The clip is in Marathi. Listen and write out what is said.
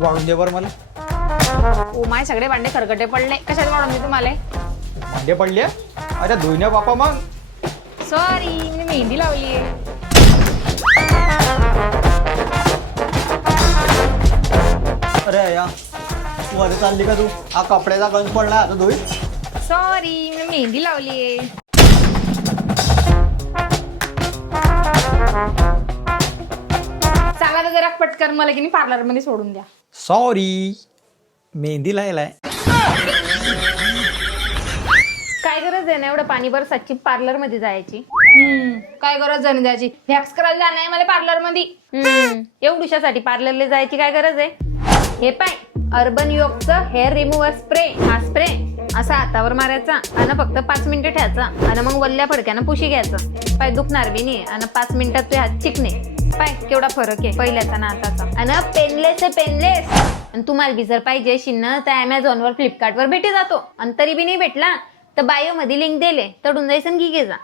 वाढून दे बरं मला. ओ माय सगळे भांडे खरकटे पडले. कशात वाढून दे तुम्हाला भांडे पडले? अरे धुईने बापा मग. सॉरी मी मेहंदी लावली आहे. अरे या. तू अरे चालली का तू? हा कपड्याचा गंज पडला आता धुई. सॉरी मी मेहंदी लावली आहे. सांगा तर जरा पटकन मला की पार्लरमध्ये सोडून द्या. सॉरी मेहंदी लायलाय. काय गरज आहे ना एवढं पाणी बरं सच्ची पार्लरमध्ये जायची? हम्म. काय गरज आहे ना जायची वॅक्स करायला जाणार आहे मला पार्लरमध्ये हम्म. एवढुशासाठी पार्लरला जायची काय गरज आहे? हे पाय अर्बन योगचं हेअर रिमूव्हर स्प्रे हा स्प्रे असा हातावर मारायचा आणि फक्त पाच मिनिटं ठेवायचा. आणि मग वल्ल्या फडक्यानं पुशी घ्यायचं. पाय दुखणार बी नाही आणि पाच मिनिटात ते हात चिकणे पाय केवढा फरक आहे. पहिल्याचा ना आताचा. आणि पेनलेस आहे पेनलेस. आणि तुम्हाला बी जर पाहिजे शिन्न तर अमेझॉन वर फ्लिपकार्ट वर भेटी जातो. आणि तरी बी नाही भेटला तर बायो मध्ये लिंक दिले तडून जायचं घे जा.